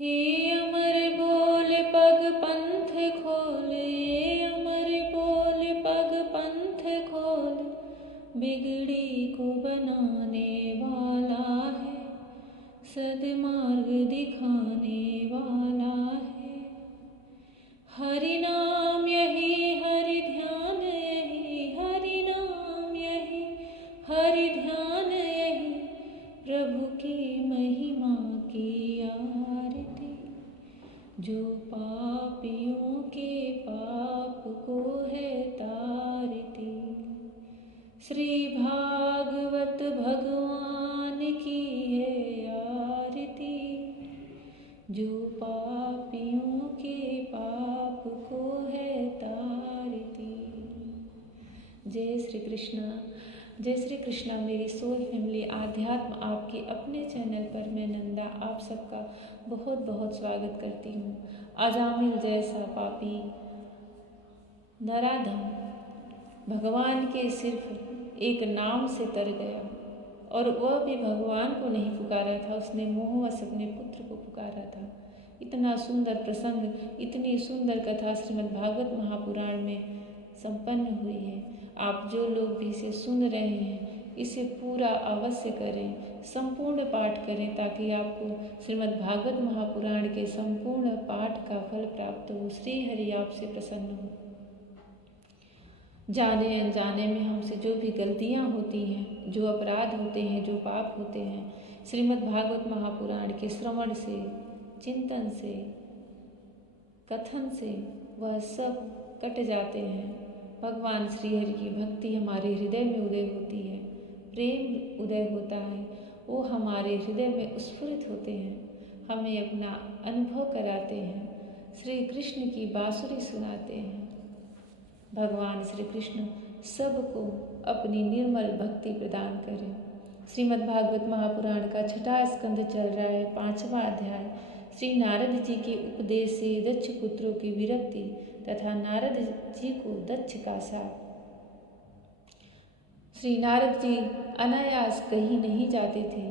हे अमर बोल पग पंथ खोले, अमर बोल पग पंथ खोल, बिगड़ी को बनाने वाला है, सद्मार्ग दिखाने वाला है। हरि नाम यही हरि ध्यान यही, हरि नाम यही हरि ध्यान यही, प्रभु की महिमा की आरती, जो पापियों के पाप को है तारती। श्री भागवत भगवान की है आरती, जो पापियों के पाप को है तारती। जय श्री कृष्णा, जय श्री कृष्णा। मेरी सोल फैमिली आध्यात्म आपके अपने चैनल पर मैं नंदा आप सबका बहुत बहुत स्वागत करती हूँ। अजामिल जैसा पापी नराधम भगवान के सिर्फ एक नाम से तर गया, और वह भी भगवान को नहीं पुकारा था, उसने मोहवश अपने पुत्र को पुकारा था। इतना सुंदर प्रसंग, इतनी सुंदर कथा श्रीमद् भागवत महापुराण में संपन्न हुई है। आप जो लोग भी इसे सुन रहे हैं, इसे पूरा अवश्य करें, संपूर्ण पाठ करें, ताकि आपको श्रीमद् भागवत महापुराण के संपूर्ण पाठ का फल प्राप्त हो। श्री हरि आपसे प्रसन्न हो। जाने अनजाने में हमसे जो भी गलतियाँ होती हैं, जो अपराध होते हैं, जो पाप होते हैं, श्रीमद् भागवत महापुराण के श्रवण से, चिंतन से, कथन से वह सब कट जाते हैं। भगवान श्री हरि की भक्ति हमारे हृदय में उदय होती है, प्रेम उदय होता है, वो हमारे हृदय में स्फुरित होते हैं, हमें अपना अनुभव कराते हैं, श्री कृष्ण की बांसुरी सुनाते हैं। भगवान श्री कृष्ण सबको अपनी निर्मल भक्ति प्रदान करें। श्रीमद् भागवत महापुराण का 6वां स्कंद चल रहा है, 5वां अध्याय। श्री नारद जी के उपदेश से दक्ष पुत्रों की विरक्ति तथा नारद जी को दक्ष का शाप। श्री नारद जी अनायास कहीं नहीं जाते थे,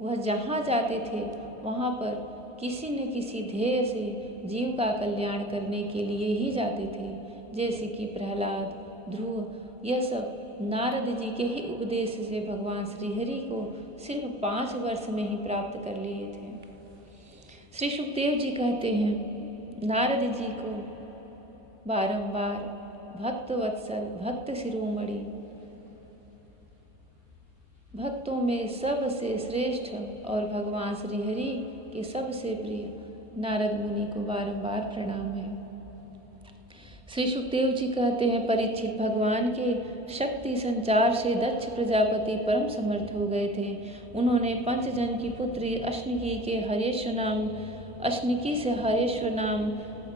वह जहाँ जाते थे वहाँ पर किसी न किसी ध्येय से जीव का कल्याण करने के लिए ही जाते थे। जैसे कि प्रहलाद, ध्रुव, यह सब नारद जी के ही उपदेश से भगवान श्री हरि को सिर्फ 5 वर्ष में ही प्राप्त कर लिए थे। श्री सुखदेव जी कहते हैं, नारद जी को बारंबार भक्त वत्सल, भक्त शिरोमणि, भक्तों में सबसे श्रेष्ठ और भगवान श्री हरि के सबसे प्रिय नारद मुनि को बारंबार प्रणाम है। श्री सुखदेव जी कहते हैं, परीक्षित, भगवान के शक्ति संचार से दक्ष प्रजापति परम समर्थ हो गए थे। उन्होंने पंचजन की पुत्री अश्निकी से हरेश्वर नाम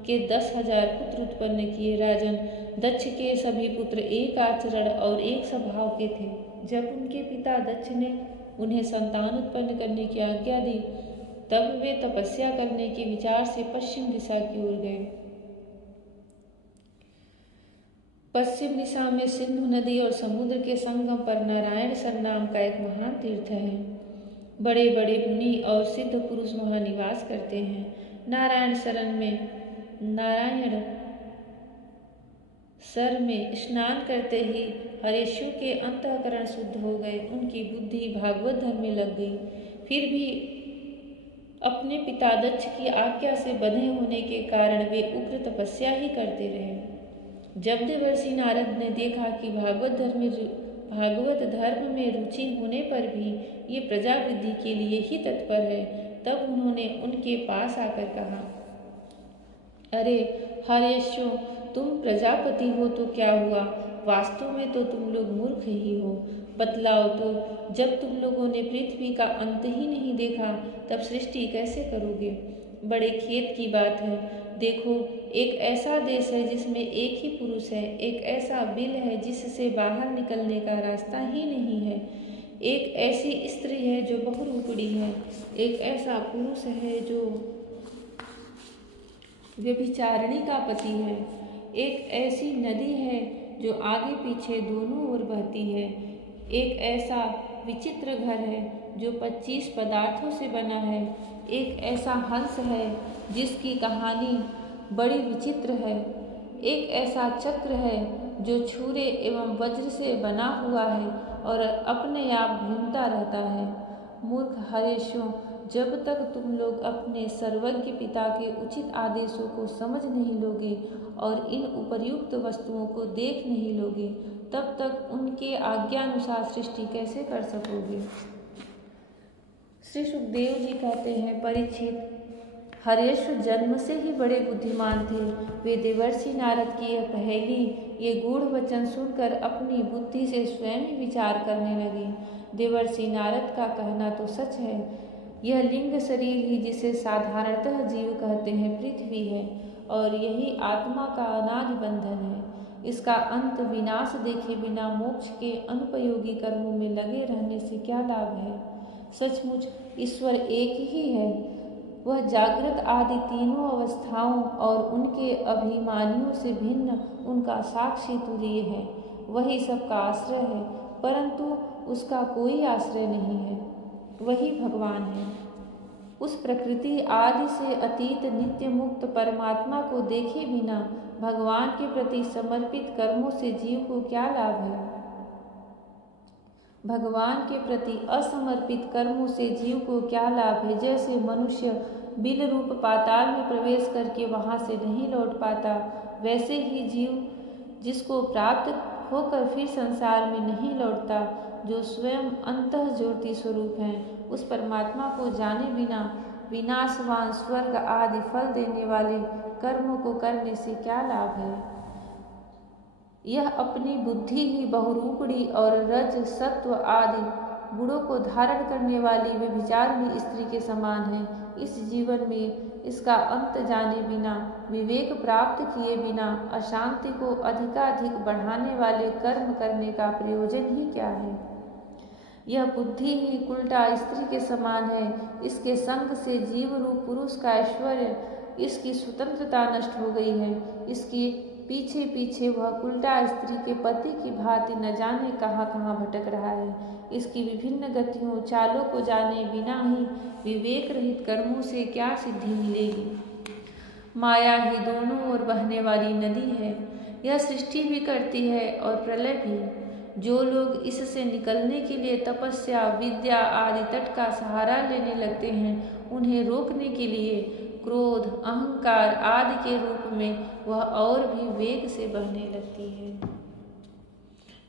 के 10,000 पुत्र उत्पन्न किए। राजन, दक्ष के सभी पुत्र एक आचरण और एक स्वभाव के थे। जब उनके पिता दक्ष ने उन्हें संतान उत्पन्न करने की आज्ञा दी, तब वे तपस्या करने के विचार से पश्चिम दिशा की ओर गए। पश्चिम दिशा में सिंधु नदी और समुद्र के संगम पर नारायण सर नाम का एक महान तीर्थ है। बड़े बड़े मुनि और सिद्ध पुरुष वहाँ निवास करते हैं। नारायण सर में स्नान करते ही हरेशु के अंतःकरण शुद्ध हो गए, उनकी बुद्धि भागवत धर्म में लग गई। फिर भी अपने पिता दक्ष की आज्ञा से बंधे होने के कारण वे उग्र तपस्या ही करते रहे। जब देवर्षि नारद ने देखा कि भागवत धर्म में रुचि होने पर भी ये प्रजा वृद्धि के लिए ही तत्पर है, तब उन्होंने उनके पास आकर कहा, अरे हरेशो, तुम प्रजापति हो तो क्या हुआ? वास्तव में तो तुम लोग मूर्ख ही हो। बतलाओ तो, जब तुम लोगों ने पृथ्वी का अंत ही नहीं देखा, तब सृष्टि कैसे करोगे? बड़े खेद की बात है। देखो, एक ऐसा देश है जिसमें एक ही पुरुष है, एक ऐसा बिल है जिससे बाहर निकलने का रास्ता ही नहीं है, एक ऐसी स्त्री है जो बहुरूपड़ी है, एक ऐसा पुरुष है जो व्यभिचारिणी का पति है, एक ऐसी नदी है जो आगे पीछे दोनों ओर बहती है, एक ऐसा विचित्र घर है जो 25 पदार्थों से बना है, एक ऐसा हंस है जिसकी कहानी बड़ी विचित्र है। एक ऐसा चक्र है जो छुरे एवं वज्र से बना हुआ है और अपने आप घूमता रहता है। मूर्ख हरेशों, जब तक तुम लोग अपने सर्वज्ञ पिता के उचित आदेशों को समझ नहीं लोगे और इन उपर्युक्त वस्तुओं को देख नहीं लोगे, तब तक उनके आज्ञानुसार सृष्टि कैसे कर सकोगे। श्री सुखदेव जी कहते हैं, परीक्षित, हरेश जन्म से ही बड़े बुद्धिमान थे। वे देवर्षि नारद की यह पहेली, ये गूढ़ वचन सुनकर अपनी बुद्धि से स्वयं ही विचार करने लगे। देवर्षि नारद का कहना तो सच है। यह लिंग शरीर ही, जिसे साधारणतः जीव कहते हैं, पृथ्वी है और यही आत्मा का अनादि बंधन है। इसका अंत विनाश देखे बिना मोक्ष के अनुपयोगी कर्मों में लगे रहने से क्या लाभ है। सचमुच ईश्वर एक ही है। वह जागृत आदि तीनों अवस्थाओं और उनके अभिमानियों से भिन्न उनका साक्षी तुरीय है। वही सबका आश्रय है, परंतु उसका कोई आश्रय नहीं है। वही भगवान है। उस प्रकृति आदि से अतीत नित्य मुक्त परमात्मा को देखे बिना भगवान के प्रति समर्पित कर्मों से जीव को क्या लाभ है। भगवान के प्रति असमर्पित कर्मों से जीव को क्या लाभ है। जैसे मनुष्य बिल रूप पाताल में प्रवेश करके वहां से नहीं लौट पाता, वैसे ही जीव जिसको प्राप्त होकर फिर संसार में नहीं लौटता, जो स्वयं अंतः ज्योति स्वरूप है, उस परमात्मा को जाने बिना विनाशवान स्वर्ग आदि फल देने वाले कर्मों को करने से क्या लाभ है। यह अपनी बुद्धि ही बहुरूपड़ी और रज सत्व आदि गुणों को धारण करने वाली व्यभिचारिणी स्त्री के समान है। इस जीवन में इसका अंत जाने बिना, विवेक प्राप्त किए बिना अशांति को अधिकाधिक बढ़ाने वाले कर्म करने का प्रयोजन ही क्या है। यह बुद्धि ही उल्टा स्त्री के समान है। इसके संग से जीव रूप पुरुष का ऐश्वर्य, इसकी स्वतंत्रता नष्ट हो गई है। इसके पीछे पीछे वह उल्टा स्त्री के पति की भांति न जाने कहाँ कहाँ भटक रहा है। इसकी विभिन्न गतियों चालों को जाने बिना ही विवेक रहित कर्मों से क्या सिद्धि मिलेगी। माया ही दोनों ओर बहने वाली नदी है। यह सृष्टि भी करती है और प्रलय भी। जो लोग इससे निकलने के लिए तपस्या, विद्या आदि तट का सहारा लेने लगते हैं, उन्हें रोकने के लिए क्रोध, अहंकार आदि के रूप में वह और भी वेग से बहने लगती है।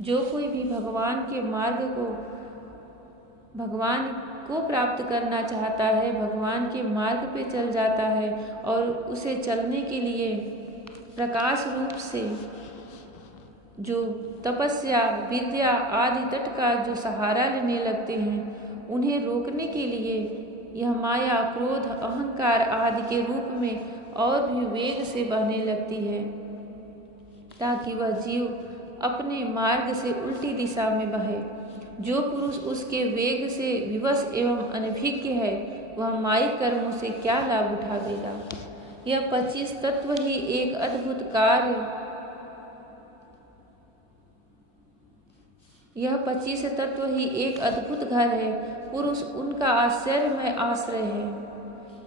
जो कोई भी भगवान को प्राप्त करना चाहता है, भगवान के मार्ग पे चल जाता है और उसे चलने के लिए प्रकाश रूप से जो तपस्या, विद्या आदि तट का जो सहारा लेने लगते हैं, उन्हें रोकने के लिए यह माया, क्रोध, अहंकार आदि के रूप में और भी वेग से बहने लगती है, ताकि वह जीव अपने मार्ग से उल्टी दिशा में बहे। जो पुरुष उसके वेग से विवश एवं अनभिज्ञ है, वह मायिक कर्मों से क्या लाभ उठावेगा। यह 25 तत्व ही एक अद्भुत कार्य, यह 25 तत्व ही एक अद्भुत घर है। पुरुष उनका आश्चर्यमय आश्रय है।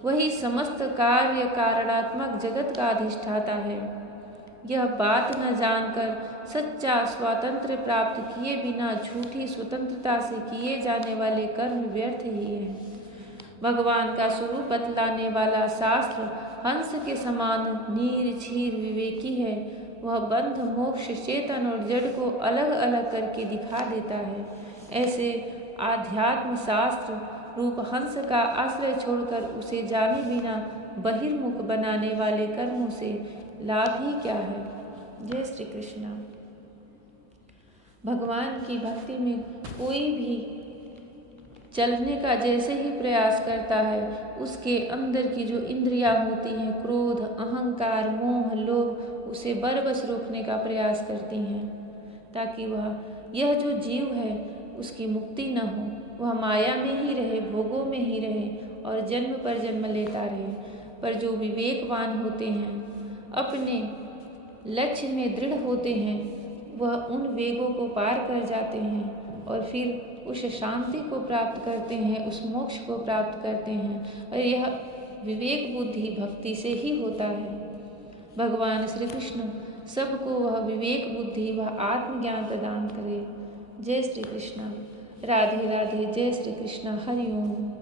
वही समस्त कार्य कारणात्मक जगत का अधिष्ठाता है। यह बात न जानकर सच्चा स्वातंत्र्य प्राप्त किए बिना झूठी स्वतंत्रता से किए जाने वाले कर्म व्यर्थ ही हैं। भगवान का स्वरूप बतलाने वाला शास्त्र हंस के समान नीर क्षीर विवेकी है। वह बंध, मोक्ष, चेतन और जड़ को अलग अलग करके दिखा देता है। ऐसे आध्यात्म शास्त्र रूप हंस का आश्रय छोड़कर उसे जाने बिना बहिर्मुख बनाने वाले कर्मों से लाभ ही क्या है। जय श्री कृष्ण। भगवान की भक्ति में कोई भी चलने का जैसे ही प्रयास करता है, उसके अंदर की जो इंद्रियां होती हैं, क्रोध, अहंकार, मोह, लोभ, उसे बरबस रोकने का प्रयास करती हैं, ताकि यह जो जीव है उसकी मुक्ति न हो। वह माया में ही रहे, भोगों में ही रहे और जन्म पर जन्म लेता रहे। पर जो विवेकवान होते हैं, अपने लक्ष्य में दृढ़ होते हैं, वह उन वेगों को पार कर जाते हैं और फिर उस शांति को प्राप्त करते हैं, उस मोक्ष को प्राप्त करते हैं। और यह विवेक बुद्धि भक्ति से ही होता है। भगवान श्री कृष्ण सबको वह विवेक बुद्धि वह आत्मज्ञान प्रदान करे। जय श्री कृष्ण। राधे राधे। जय श्री कृष्ण। हरि ओम।